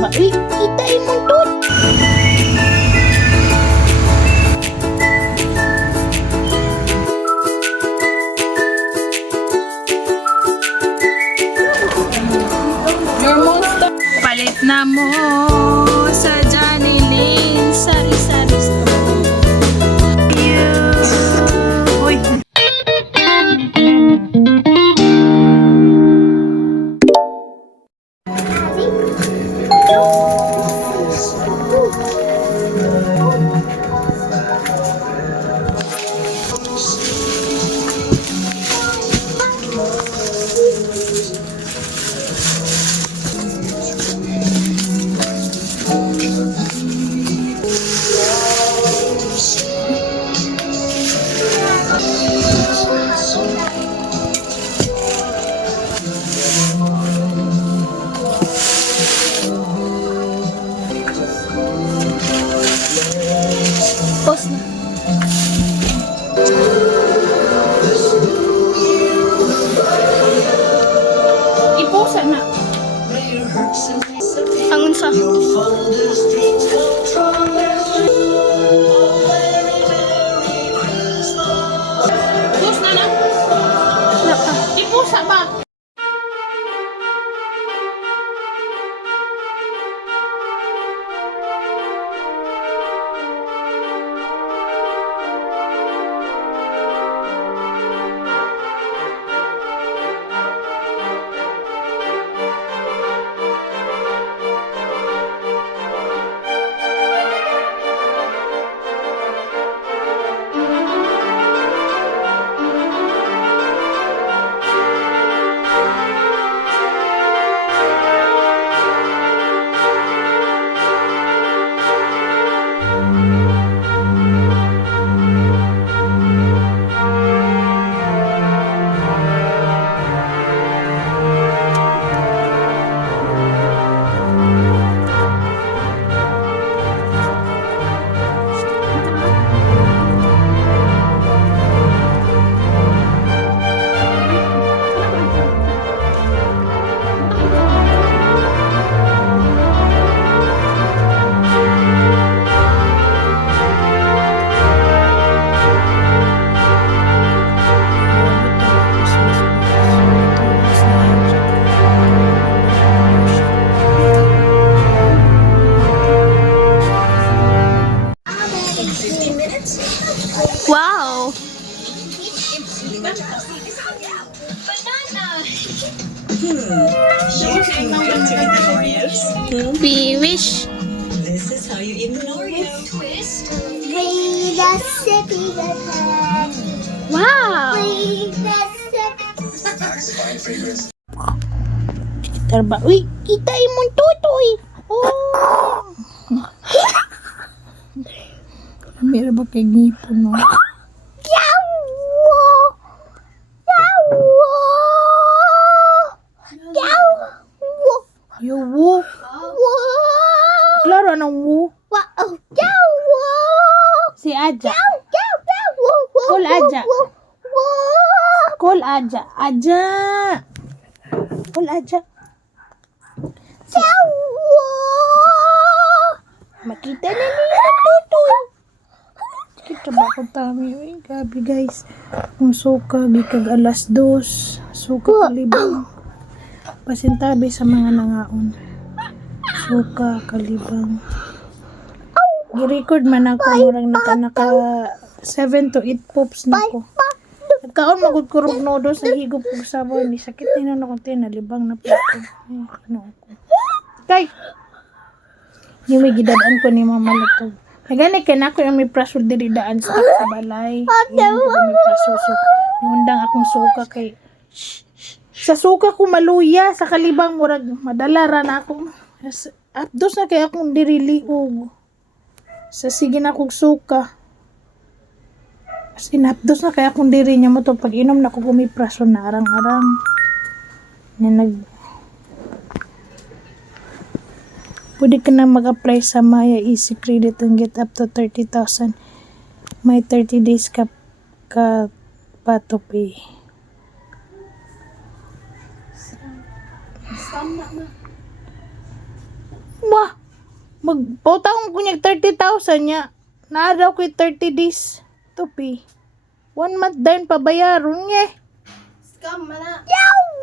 Tarba. Uy, kita mo to. Palit na mo sa Johnny Lane Sari-sari store. Uy. Pause na. I-pause na. Angon sa. Pause na na. I-pause ba? Wow! We wish. This is how you eat an Oreo. Read the sippy the pen. Wow! Read the sippy. Tarba. Uy, kita mo tutoy. Oh! Meron ba kay ngipon no? Yawo! Yawo! Yawo! Yawo. Wo! Klaro ng wu. Wow! Yawo! Si Aja. Yawo! Call Aja. Wo! Call Aja. Aja. Call Aja. Yawo! Makita na niya tutoy. Kita ba ko tami? Uy, gabi guys. Ang suka, gikag alas 2. Suka kalibang. Pasintabi sa mga nangaon. Suka kalibang. Gi-record man ako. Murang naka 7 to 8 pops na ko. Nagkaon magod kurog nodo sa higop kong sabaw. Ni sakit na na konti. Nalibang na po ako. Ay, ano ako. Kay! Yung may gidadaan ko ni Mama Lutog. Nagani kaya na ako yung may prasol diri daan sa balay. Yung may prasol. So, undang akong suka kay... Sa suka ko maluya. Sa kalibang murag madala na ako. Apdos na kaya akong diri liog. Sa sige na akong suka. As in, apdos na kaya akong diri niya mo to. Pag inom na ako kumiprasol na arang-arang. Pwede ka na mag-apply sa Maya Easy Credit and get up to 30,000. May 30 days ka pa to pay. Wah, magpautang ko niya 30,000 niya. Naadaw ko 30 days to pay. 1 month din pabayaron niya. Scam mana.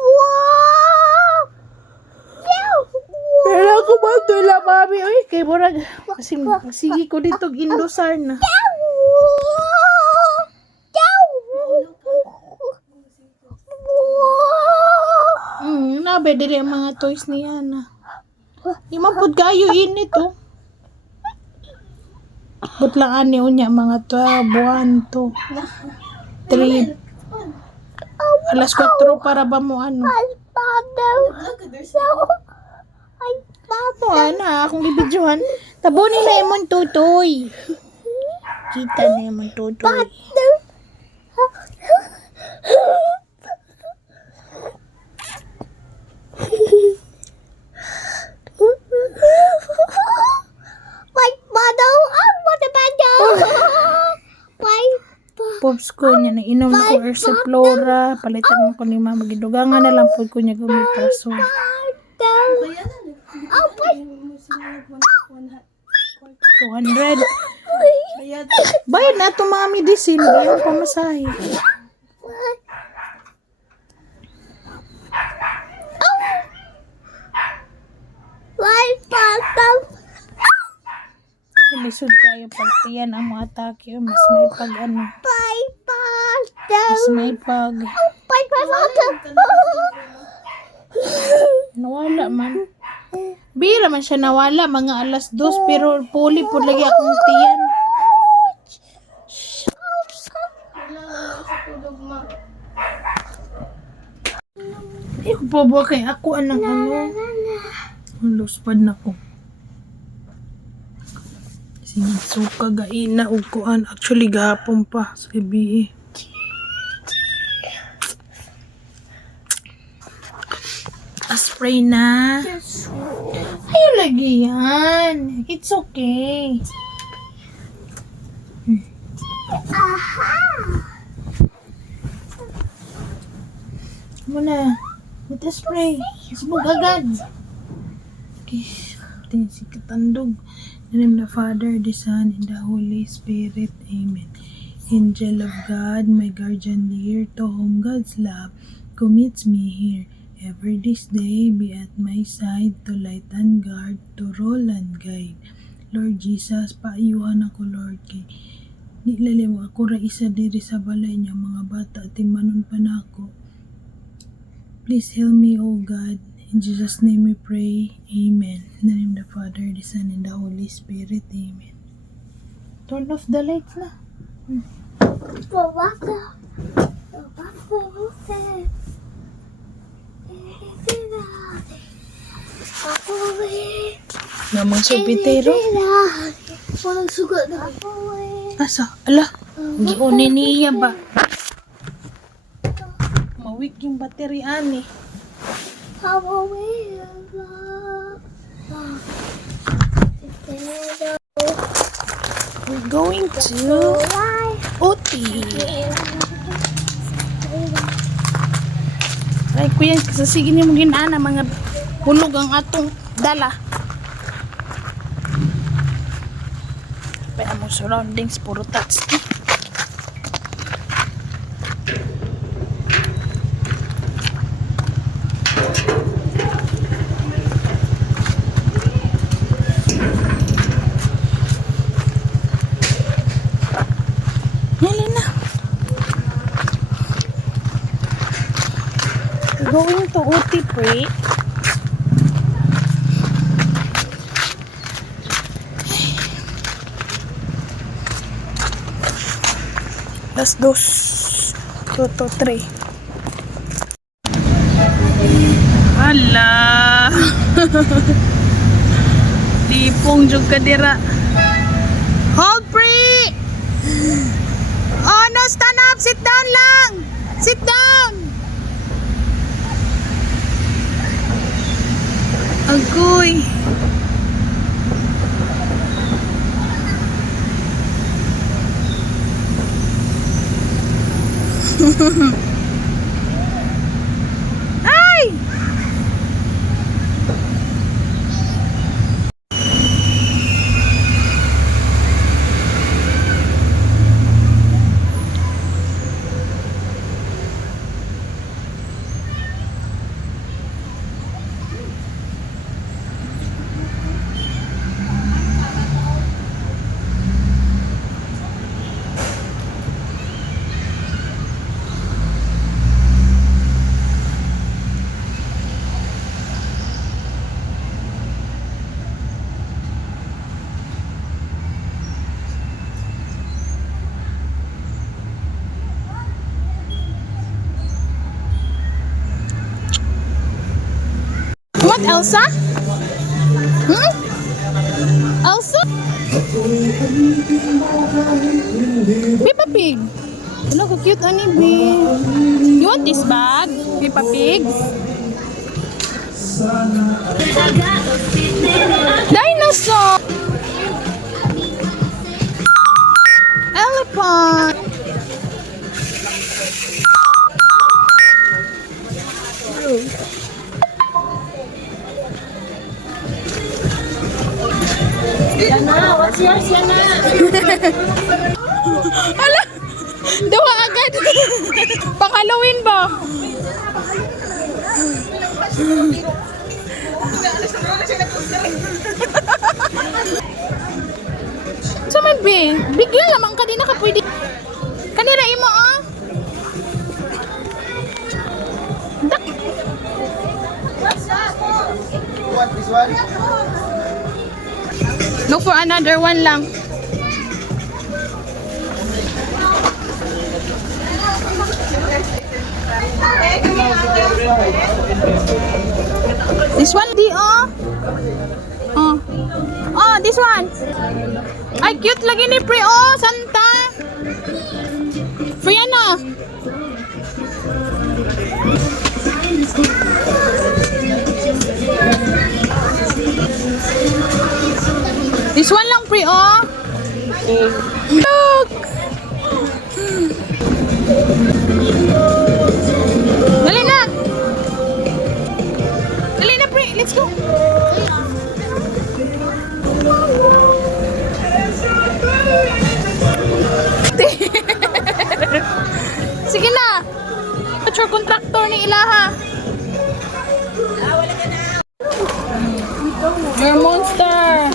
Wow! Kaya ko ba ito lang, mami? Uy, kay Borag. Kasi sige ko dito indosar na. Nabe dili ang mga toys ni Ana. Di man pud kayo init oh. But lang ani unya mga 12, 1, 2, 3. Alas 4 para ba mo ano? Mo ana akong bibidyohan. Tabunin na imong tutoy. Kita na imong tutoy. Pops ko niya na inom na ko Ursiflora, palitan mo ko ni mama gidugangan na lang po ko niya gumipaso. 200. Bayad na ito mga medicine, yung pamasahe. Lisod kayo pag tiyan ang mga atake, mas may pag ano. Mas may pag nawala man. Bira man siya nawala mga alas 2 pero puli po lagi akong tiyan. Eh, bobo kay ako anang ano. Luspad na ko. Sige, suka gaina o kuan. Actually, gahapon pa sa gabi eh. Spray na. Ayaw lagi yan. It's okay. Muna. Ito spray. Sibog agad. Okay. Tingin si katandog. In the name of the Father, the Son, and the Holy Spirit. Amen. Angel of God, my guardian dear, to whom God's love commits me here. Ever this day be at my side, to light and guard, to roll and guide. Lord Jesus, paayuhan ako, Lord, kay nilalim ako ra isa diri sa balay niya, mga bata, timanon pa na ako. Please help me, O God. In Jesus' name we pray. Amen. In the name of the Father, the Son, and the Holy Spirit. Amen. Turn off the lights na. Namang supitero. Walang sugat na. Asa? Ala. Giunin niya ba? Mawik yung battery ani. We're going to Oti. Ay, kuya, sige niyo mo ginana mga hulog ang atong dala. Kaya mo surroundings, puro touch. Yan na. Going to Uti Pre. Las dos. 2 to 3. Hala. Tipong jug kadira. Hold Pre. Oh no, stand up. Sit down lang. Sit down. Agoy. Ay! want Elsa? Hmm? Elsa? Peppa Pig. Hello, how cute ani, Be. You want this bag? Peppa Pig? Dinosaur! Elephant! Yana, what's yours, Yana? Hala! Dawa agad! Pang Halloween ba? So may bigla lamang ka din na ka pwede. Kanira imo ah. Dak. Want this one? Look for another one lang. This one di oh. Oh. Oh, this one. Ay cute lagi ni Pre oh, Santa. Friana. This one lang Pre oh. Look. Dali na. Dali na Pre, let's go. Sige na. Picture contractor ni Ilaha. Your monster.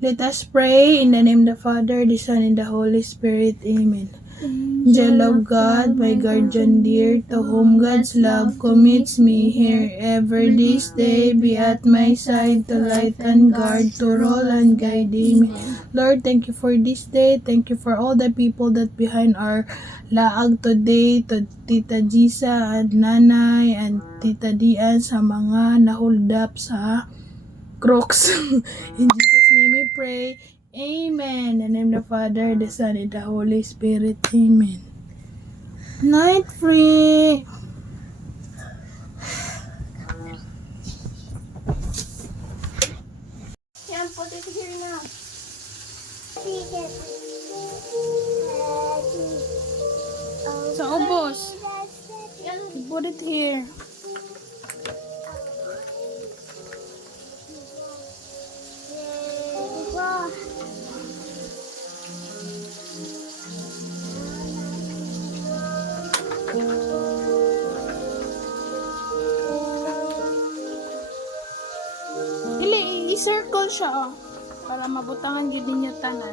Let us pray in the name of the Father, the Son, and the Holy Spirit. Amen. Angel of God, my guardian dear, to whom God's love commits me here ever this day, be at my side to light and guard, to roll and guide me. Lord, thank you for this day. Thank you for all the people that behind our laag today, to Tita Gisa and Nanay and Tita Dian sa mga nahold up sa Crocs. In Jesus' name we pray. Amen. In the name of the Father, the Son, and the Holy Spirit. Amen. Night free. Yan, put it here now. Sa ubos. Put it here. I-circle siya oh. Para mabutangan gid ninyo tanan.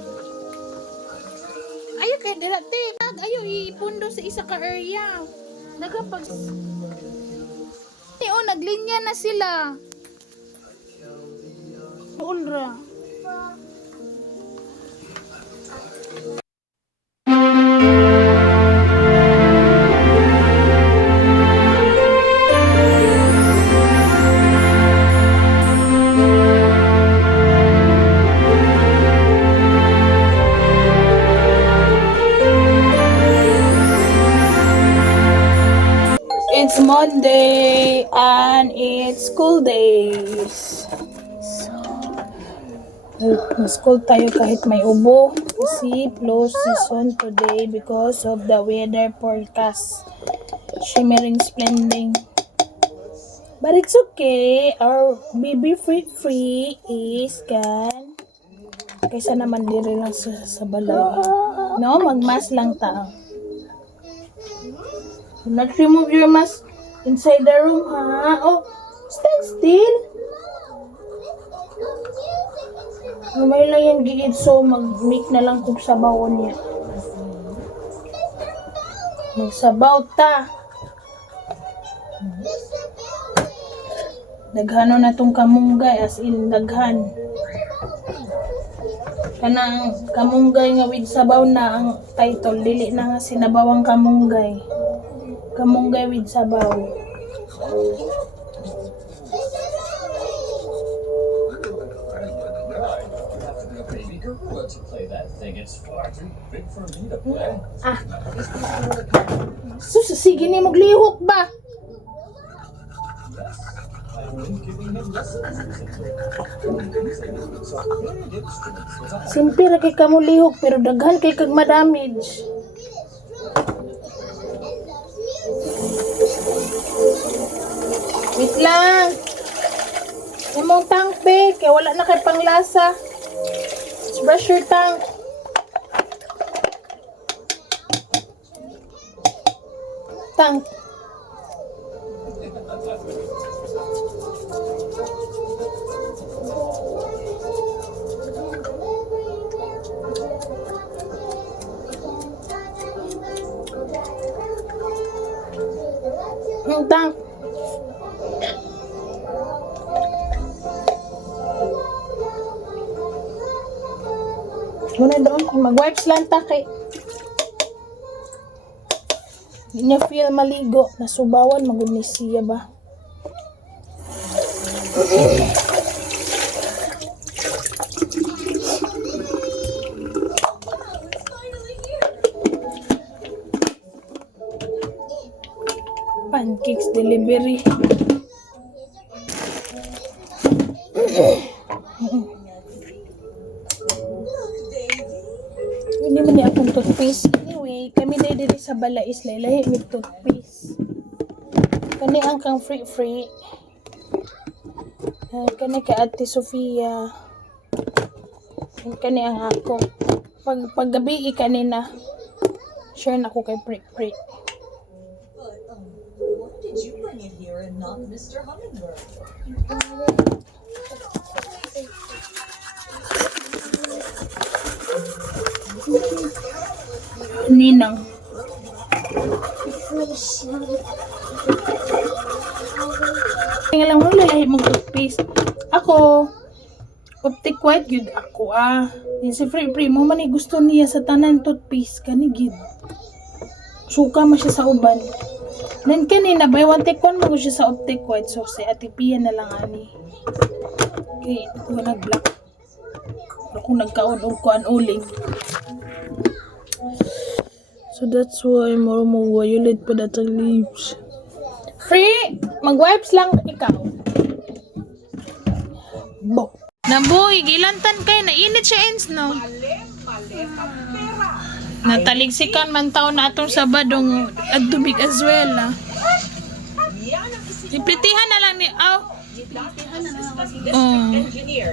Ayo kay dira te, ayo ipundo sa isa ka area. Nagapag oh, naglinya na sila. Ulra. It's Monday and it's school days. School tayo kahit may ubo. Kasi flow season today because of the weather forecast. Shimmering, splending. But it's okay. Our baby free is can. Kaysa naman diri lang sa balay. No, magmas lang ta. Do not remove your mask inside the room, ha? Oh, stand still. May lang yung giid, so mag-make na lang kung sabawon niya. Magsabaw ta. Daghano na tong kamunggay, as in daghan. Kanang kamunggay nga with sabaw na ang title, dili na nga sinabawang kamunggay. Kamunggay with sabaw. Ah. Sus, sige ni maglihok ba? Simple ra kay kamo lihok pero daghan kay kag ma-damage. Wait lang. Imong tank be, kay wala na kay panglasa. Let's brush your tank. Tank. Yung tank. Muna doon, mag-wipes lang ta kay hindi niya feel maligo. Nasubawan, magunis siya ba? Pancakes delivery. Hindi man niya akong toothpaste. Anyway, kami na diri sa Balais lahi may toothpaste. Kani ang kang free. Kani kay Ate Sofia. Kani ang ako. Paggabi kanina, share na ko kay Free. Why did you bring it here and not Mr. Hummingbird? Ninang. Nga lang mo lalahi mong toothpaste. Ako, optic white yun ako Yung si Free mo man gusto niya sa tanan toothpaste kani gid. Suka man siya sa uban. Then kanina buy one take one mo siya sa optic white, so si Ate Pia na lang ani. Okay, ako nag-black. Ako nagkaon og kuan uling. So that's why mo violet pa datang leaves. Free, mag-wipes lang ikaw. Bo. Naboy, gilantan kay na init siya ends no. Nataligsikan man taon na atong Sabadong agtubig as well Ipritihan na lang ni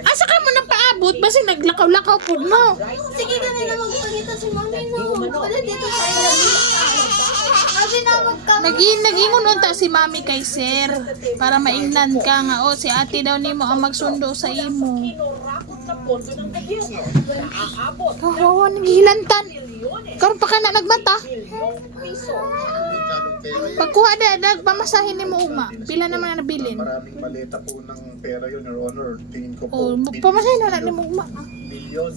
Asa ka mo nang paabot basi naglakaw-lakaw pud mo. Sige, ganun na magpagita si mami no. Pwede dito tayo. Sabi na magkama. Nag-ingon unta si mami kay sir para maingnan ka nga si ate daw nimo ang magsundo sa imo. Kawawa naghilantan. Karon pa ka na nagmata. Pagkuha pamasahin ni mo uma. Pila naman na nabilin? Maraming maleta po ng pera yun, Your Honor. Tingin ko po. Pamasahin na ni mo uma. Bilyon.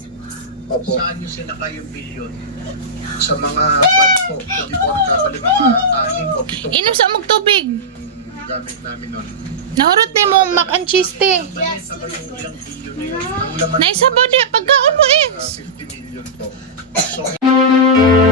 Opo. Saan nyo sinaka yung bilyon? Sa mga bad po. Hindi po nagkabali mga 6 o 7 Inom sa amog tubig. gamit namin nun. Nahurot ni mo mac and cheese te. Yes. Sa yung ilang bilyon na yun. Ang laman Naisabaw di pagkaon mo 50 million po. So,